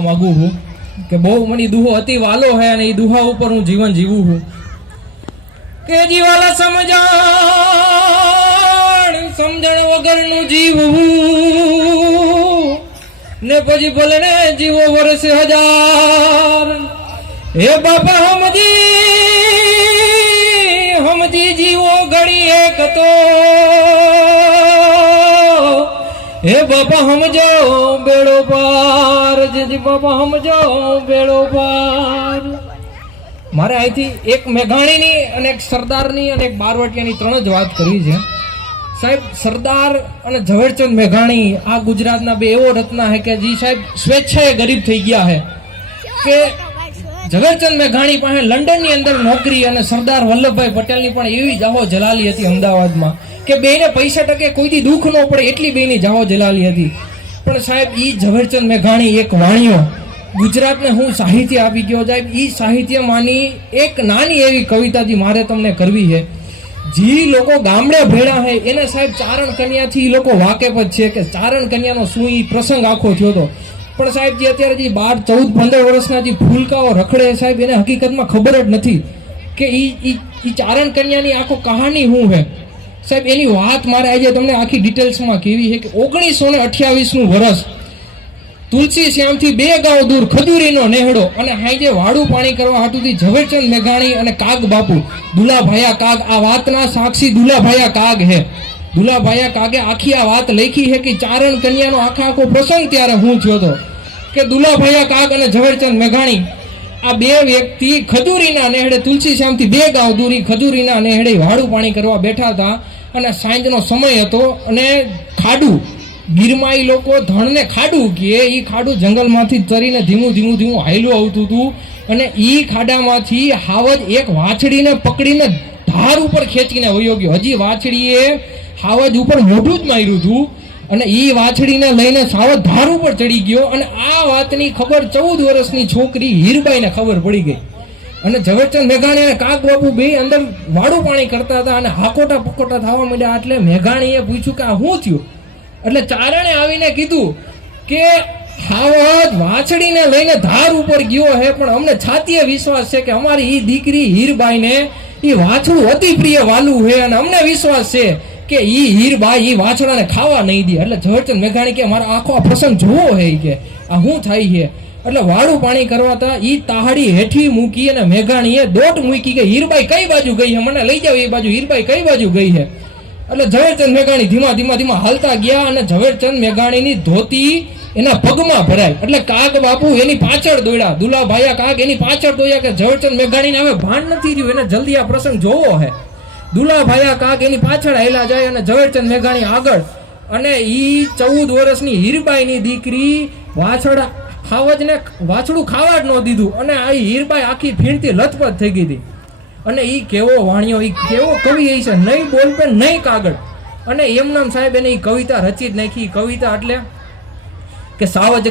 मांगू हूँ कि बहु मनी दुहो अति वालो है અને એ દુહા ઉપર હું જીવન જીવું છું કે જીવાલા સમજણ વગરનું જીવવું ને પછી ભલે ને જીવો વર્ષ હજાર હે બાપા હમજી જીવો ઘડી એક તો हे बाबा हमजो बेड़ो पार जी बाबा हमजो बेड़ो पार मारे અહીંથી એક મેઘાણીની અને એક સરદારની અને એક બારવટિયાની ત્રણ જ વાત કરવી છે સાહેબ સરદાર અને ઝવેરચંદ મેઘાણી આ ગુજરાતના બે એવો રત્ના છે કે જી સાહેબ સ્વેચ્છાએ ગરીબ થઈ ગયા છે કે ઝવેરચંદ મેઘાણી પાસે લંડનની અંદર નોકરી અને સરદાર વલ્લભભાઈ પટેલની પણ એવી જાહો જલાલી હતી અમદાવાદમાં કે બેને પૈસા ટકે કોઈથી દુઃખ ન પડે એટલી બેની જાહો જલાલી હતી પણ સાહેબ ઈ ઝવેરચંદ મેઘાણી એક વાણિયો ગુજરાતને હું સાહિત્ય આપી ગયો સાહેબ ઈ સાહિત્યમાંની એક નાની એવી કવિતાથી મારે તમને કરવી છે જે લોકો ગામડે ભેળા છે એને સાહેબ ચારણ કન્યાથી લોકો વાકેફ જ છે કે ચારણ કન્યાનો શું ઈ પ્રસંગ આખો થયો હતો પણ સાહેબ જે અત્યારે જે 12-14-15 વર્ષના જે ફૂલકાઓ રખડે સાહેબ એને હકીકતમાં ખબર જ નથી કે ઈ ચારણ કન્યાની આખો કહાની શું છે સાહેબ એની વાત મારે આજે તમને આખી ડિટેલ્સમાં કેવી છે કે 1928નું વર્ષ તુલસી શ્યામથી 2 ગાંવ દૂર ખજૂરીનો નેહડો અને હાઈજે વાડું પાણી કરવા હાટુથી ઝવેરચંદ મેઘાણી અને કાગ બાપુ દુલાભાયા કાગ આ વાતના સાક્ષી દુલાભાયા કાગ હે દુલાભાયા કાગે આખી આ વાત લખી છે કે ચારણ કન્યાનો આખો પ્રસંગ ત્યારે હું થયો હતો કે દુલાભાયા કાગ અને ઝવેરચંદ મેઘાણી આ બે વ્યક્તિ ખજૂરીના નેહડે તુલસી શ્યામથી 2 ગાંવ દૂરી ખજૂરીના નેહડે વાડું પાણી કરવા બેઠા હતા અને સાંજનો સમય હતો અને ખાડું ગીરમાં ઈ લોકો ધણને ખાડું કહે ઈ ખાડું જંગલમાંથી તરીને ધીમું હાલ્યું આવતું હતું અને ઈ ખાડામાંથી હાવજ એક વાછડીને પકડીને ધાર ઉપર ખેંચીને વયો ગયો હજી વાછડીએ હાવજ ઉપર મોઢું જ માર્યું હતું અને ઈ વાછડીને લઈને સાવજ ધાર ઉપર ચડી ગયો અને આ વાતની ખબર 14 વર્ષની છોકરી હીરબાઈને ખબર પડી ગઈ અને ઝવેરચંદ મેઘાણી અને કાગ બાપુ બે અંદર વાડું પાણી કરતા હતા અને હાકોટા પકોટા થવા માંડ્યા એટલે મેઘાણીએ પૂછ્યું કે આ શું થયું એટલે ચારણે આવીને કીધું કે હાવજ વાછડીને લઈને ધાર ઉપર ગયો હે પણ અમને છાતીએ વિશ્વાસ છે કે અમારી ઈ દીકરી હીરબાઈને ઈ વાછડું અતિ પ્રિય વાલું છે અને અમને વિશ્વાસ છે કે ઈ હીરબાઈ ઈ વાછડાને ખાવા નહીં દે એટલે ઝવેરચંદ મેઘાણી કે મારા આખો આ પ્રસંગ જોવો હે કે આ શું થાય છે એટલે વાડું પાણી કરવાતા ઈ તાહડી હેઠી મૂકી અને મેઘાણીએ દોટ મૂકી કે હીરબાઈ કઈ બાજુ ગઈ છે મને લઈ જાવ એ બાજુ હીરબાઈ કઈ બાજુ ગઈ છે એટલે ઝવેરચંદ મેઘાણી ધીમા હાલતા ગયા અને ઝવેરચંદ મેઘાણીની ધોતી એના પગમાં ભરાય એટલે કાગ બાપુ એની પાછળ દોડ્યા દુલાભાયા કાગ એની પાછળ દોડ્યા કે ઝવેરચંદ મેઘાણીને હવે ભાન નથી રહ્યું એને જલ્દી આ પ્રસંગ જોવો હે દુલાભાયા કાગ એની પાછળ હાલ્યા જાય અને ઝવેરચંદ મેઘાણી આગળ અને ઈ 14 વર્ષની હીરબાઈની દીકરી વાછડું ખાવા જ ન દીધું અને આ હીરબાઈ આખી ફીણતી લથપથ થઈ ગઈ હતી અને ઈ કેવો વાણિયો ઈ કેવો કવિ એ છે નહીં બોલપે નહીં કાગળ અને એમનામ સાહેબ એને ઈ કવિતા રચી જ નાખી કવિતા એટલે કે સાવજ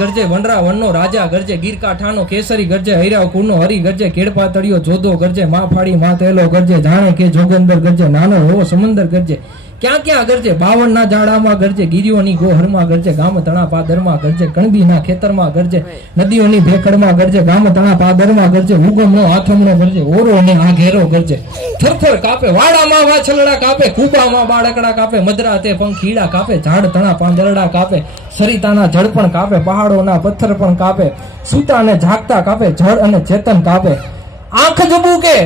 ગરજે વનરા વનનો રાજા ગરજે ગીરકાંઠાનો કેસરી ગરજે હૈરાવ કુરનો હરી ગરજે કેડપા તળિયો જોધો ગરજે માં ફાડી માં તેલો ગરજે જાણે કે જોગંદર ગરજે નાનો એવો સમંદર ગરજે ક્યાં ગરજે 52 ના જાડામાં ગરજે ગીરીઓની ગોહરમાં ગરજે ગામ તણા પાદરમાં ગરજે કણબીના ખેતરમાં ગરજે નદીઓની ભેખડમાં ગરજે ગામ તણા પાદરમાં ગરજે ઉગમનો આથમનો ગરજે ઓરો ને આ ઘેરો ગરજે થરથર કાપે વાડામાં વાછલડા કાપે કૂબામાં બાળકડા કાપે મદરા તે પંખીડા કાપે ઝાડ તણા પાંદરડા કાપે સરિતાના જળ પણ કાપે પહાડોના પથ્થર પણ કાપે સૂતાને જાગતા કાપે જળ અને ચેતન કાપે આંખ જબુકે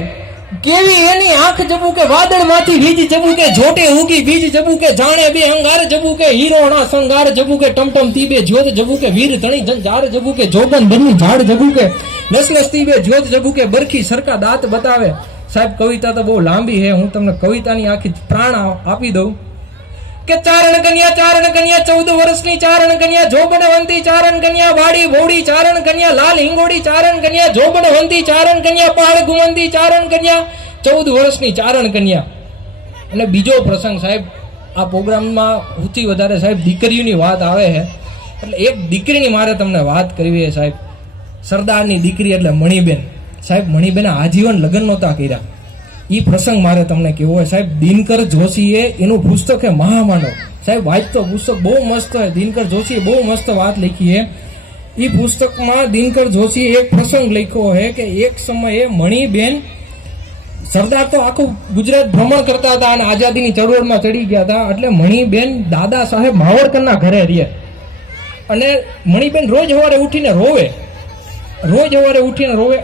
કેવી એની આંખ જબુકે વાદળમાંથી વીજ જબુકે જોટે ઉગી બીજ જબુકે જાણે બે અંગાર જબુકે હીરોના સંગાર જબુકે ટમટમ તીબે જ્યોત જબુકે વીર તણી ઝાડ જબુકે જોગન બની ઝાડ જબુકે નસનસ તીબે જ્યોત જબુકે બરખી સરકા દાંત બતાવે સાહેબ કવિતા તો બહુ લાંબી છે હું તમને કવિતાની આખી પ્રાણ આપી દઉં કે ચારણ કન્યા 14 વર્ષની ચારણ કન્યા જોબનવંતી ચારણ કન્યા વાડી ભોડી ચારણ કન્યા લાલ હિંગોડી ચારણ કન્યા જોબનવંતી ચારણ કન્યા પહાડ ગુમંતી ચારણ કન્યા 14 વર્ષની ચારણ કન્યા અને બીજો પ્રસંગ સાહેબ આ પ્રોગ્રામમાં સૌથી વધારે સાહેબ દીકરીઓની વાત આવે છે એટલે એક દીકરીની મારે તમને વાત કરવી છે સાહેબ સરદારની દીકરી એટલે મણીબેન સાહેબ મણીબેને આજીવન લગ્ન નહોતા કર્યા ઈ પ્રસંગ મારે તમને કેવો હોય સાહેબ દિનકર જોશીએ એનું પુસ્તક છે મહામાનવ સાહેબ વાંચતો પુસ્તક બહુ મસ્ત હોય દિનકર જોશીએ બહુ મસ્ત વાત લખી છે એ પુસ્તકમાં દિનકર જોશીએ એક પ્રસંગ લખ્યો છે કે એક સમયે મણીબેન, સરદાર તો આખું ગુજરાત ભ્રમણ કરતા હતા અને આઝાદીની ચળવળમાં ચડી ગયા હતા, એટલે મણીબેન દાદા સાહેબ માવડકરના ઘરે રહે અને મણીબેન રોજ સવારે ઉઠીને રોવે.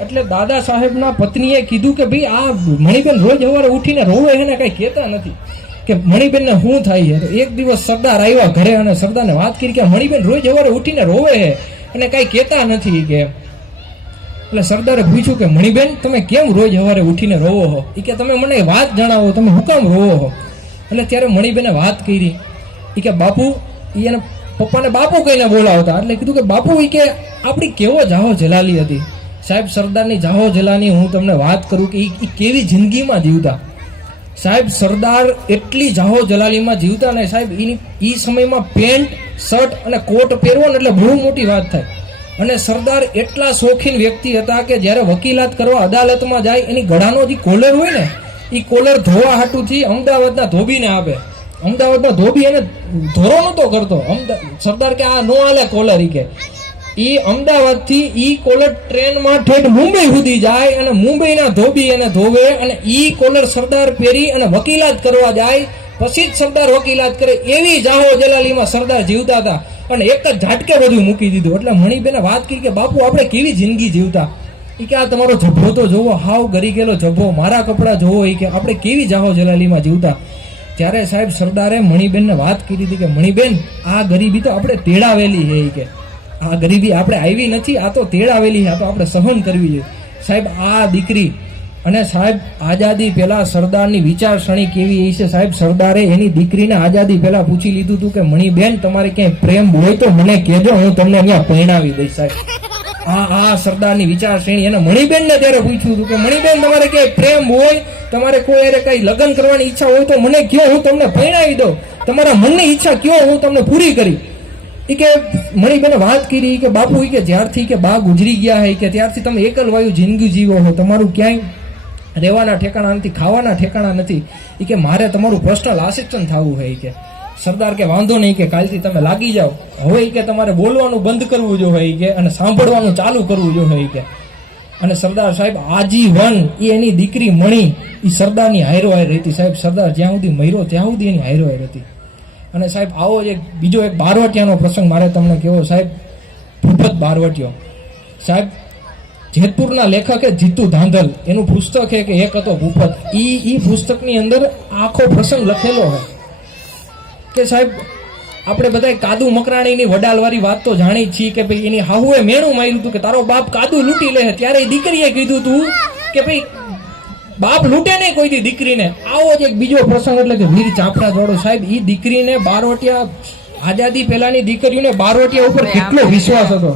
એટલે દાદા સાહેબના પત્નીએ કીધું કે ભાઈ આ મણીબેન રોજ સવારે ઉઠીને રોવે છે ને કઈ કહેતા નથી, કે મણીબેનને શું થાય છે. તો એક દિવસ સરદાર આવ્યા ઘરે અને સરદારને વાત કરી કે મણીબેન રોજ સવારે ઉઠીને રોવે છે અને કઈ કહેતા નથી કે. એટલે સરદારે પૂછ્યું કે મણીબેન તમે કેમ રોજ સવારે ઉઠીને રોવો છો, એ કે તમે મને વાત જણાવો, તમે હું કામ રોવો છો. એટલે ત્યારે મણીબેને વાત કરી, એ કે બાપુ, એને પપ્પાને બાપુ કહીને બોલાવતા, એટલે કીધું કે બાપુ એ કે આપણી કેવો જાહો જલાલી હતી. સાહેબ સરદારની જાહો જલાની હું તમને વાત કરું કે એ કેવી જિંદગીમાં જીવતા. સાહેબ સરદાર એટલી જાહો જલાલીમાં જીવતા ને સાહેબ એ સમયમાં પેન્ટ શર્ટ અને કોટ પહેરવો ને એટલે બહુ મોટી વાત થાય. અને સરદાર એટલા શોખીન વ્યક્તિ હતા કે જ્યારે વકીલાત કરવા અદાલતમાં જાય એની ગળાનો જે કોલર હોય ને એ કોલર ધોવા હાટુથી અમદાવાદના ધોબીને આપે. અમદાવાદના ધોબી એને ધોરો નતો કરતો. સરદાર કે આ નો હાલે કોલર, કે એ અમદાવાદથી ઈ કોલર ટ્રેનમાં ઠેઠ મુંબઈ સુધી જાય અને મુંબઈના ધોબી એને ધોવે અને ઈ કોલર સરદાર પહેરી અને વકીલાત કરવા જાય, પછી જ સરદાર વકીલાત કરે. એવી જાહો જલાલીમાં સરદાર જીવતા હતા અને એક જ ઝાટકે બધું મૂકી દીધું. એટલે મણીબેને વાત કરી કે બાપુ આપણે કેવી જિંદગી જીવતા. એ કે આ તમારો જભ્ભો તો જોવો, હાવ ગરી ગયેલો જભ્ભો, મારા કપડાં જોવો, એ કે આપણે કેવી જાહો જલાલીમાં જીવતા. ત્યારે સાહેબ સરદારે મણીબેનને વાત કરી હતી કે મણીબેન આ ગરીબી તો આપણે તેડાવેલી છે, કે આ ગરીબી આપણે આવી નથી, આ તો તેડાવેલી છે, આ તો આપણે સહન કરવી જોઈએ. સાહેબ આ દીકરી અને સાહેબ આઝાદી પહેલા સરદારની વિચારસરણી કેવી છે. સાહેબ સરદારે એની દીકરીને આઝાદી પહેલા પૂછી લીધું હતું કે મણીબેન તમારે ક્યાંય પ્રેમ હોય તો મને કહેજો, હું તમને અહીંયા પરણાવી દઈશ. સાહેબ આ સરદારની વિચારસરણી એને મણીબેનને ત્યારે પૂછ્યું હતું કે મણીબેન તમારે ક્યાંય પ્રેમ હોય, તમારે કોઈ કઈ લગ્ન કરવાની ઈચ્છા હોય તો મને કયો, હું તમને પરણાવી દઉં, તમારા મનની ઈચ્છા કયો, હું તમને પૂરી કરી. એ કે મણીબેને વાત કરી કે બાપુ કે જ્યારથી કે બા ગુજરી ગયા હોય કે ત્યારથી તમે એકલ વાયુ જિંદગી જીવો છો, તમારું ક્યાંય રહેવાના ઠેકાણા નથી, ખાવાના ઠેકાણા નથી. એ કે મારે તમારું પર્સનલ આસિસ્ટન્ટ થવું હોય. કે સરદાર કે વાંધો નહીં, કે કાલથી તમે લાગી જાઓ. હવે કે તમારે બોલવાનું બંધ કરવું જોઈએ કે અને સાંભળવાનું ચાલુ કરવું જોઈએ કે. અને સરદાર સાહેબ આજીવન એની દીકરી મણી એ સરદારની હાયરો હાયર રહેતી. સાહેબ સરદાર જ્યાં સુધી મર્યો ત્યાં સુધી એની હાયરો હાયર હતી. અને સાહેબ આવો બીજો એક બારવટિયાનો પ્રસંગ મારે તમને કહેવો. સાહેબ ભૂપત બારવટિયો, સાહેબ જેતપુરના લેખક જીતુ ધાંધલ, એનું પુસ્તક છે કે એક હતો ભૂપત. ઈ પુસ્તકની અંદર આખો પ્રસંગ લખેલો છે કે સાહેબ આપણે બધા કાદુ મકરાણીની વડાલવાળી વાત તો જાણી જ છીએ કે ભાઈ એની હાહુએ મેણું માર્યું હતું કે તારો બાપ કાદુ લૂંટી લે. ત્યારે એ દીકરીએ કીધું હતું કે ભાઈ બાપ લૂંટે નહીં કોઈ દી દીકરીને. આવો જ એક બીજો પ્રસંગ એટલે કે વીર ચાપડા જોડો. સાહેબ એ દીકરીને બારવટિયા, આઝાદી પહેલાની દીકરીઓને બારવટિયા ઉપર કેટલો વિશ્વાસ હતો.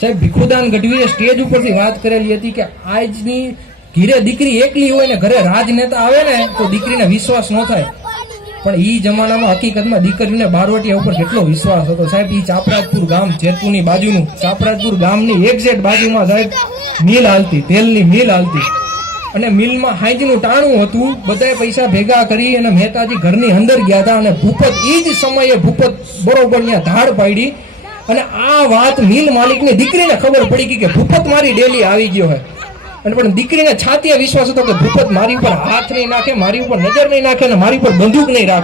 સાહેબ ભીખુદાન ગઢવીએ સ્ટેજ ઉપરથી વાત કરેલી હતી કે આજની ઘીરે દીકરી એકલી હોય ને ઘરે રાજનેતા આવે ને તો દીકરીને વિશ્વાસ ન થાય, પણ ઈ જમાનામાં હકીકતમાં દીકરીને બારવટિયા ઉપર કેટલો વિશ્વાસ હતો. સાહેબ ઈ ચાપરાજપુર ગામ, જેતપુરની બાજુનું ચાપરાજપુર ગામની એક્ઝેક્ટ બાજુમાં સાહેબ મિલ હાલતી, તેલની મિલ હાલતી. અને મિલમાં હાંજનું ટાણું હતું. બધાએ પૈસા ભેગા કરી અને મહેતાજી ઘરની અંદર ગયા હતા અને ભૂપત ઈ જ સમયે ભૂપત બરોબર ત્યાં ધાડ પાડી. અને આ વાત મિલ માલિકની દીકરીને ખબર પડી ગઈ કે ભૂપત મારી ડેલી આવી ગયો હોય. અને પણ દીકરીને છાતીએ વિશ્વાસ હતો કે ભૂપત મારી ઉપર હાથ નહીં નાખે, મારી ઉપર નજર નહીં નાખે અને મારી ઉપર બંદૂક નહીં રાખે.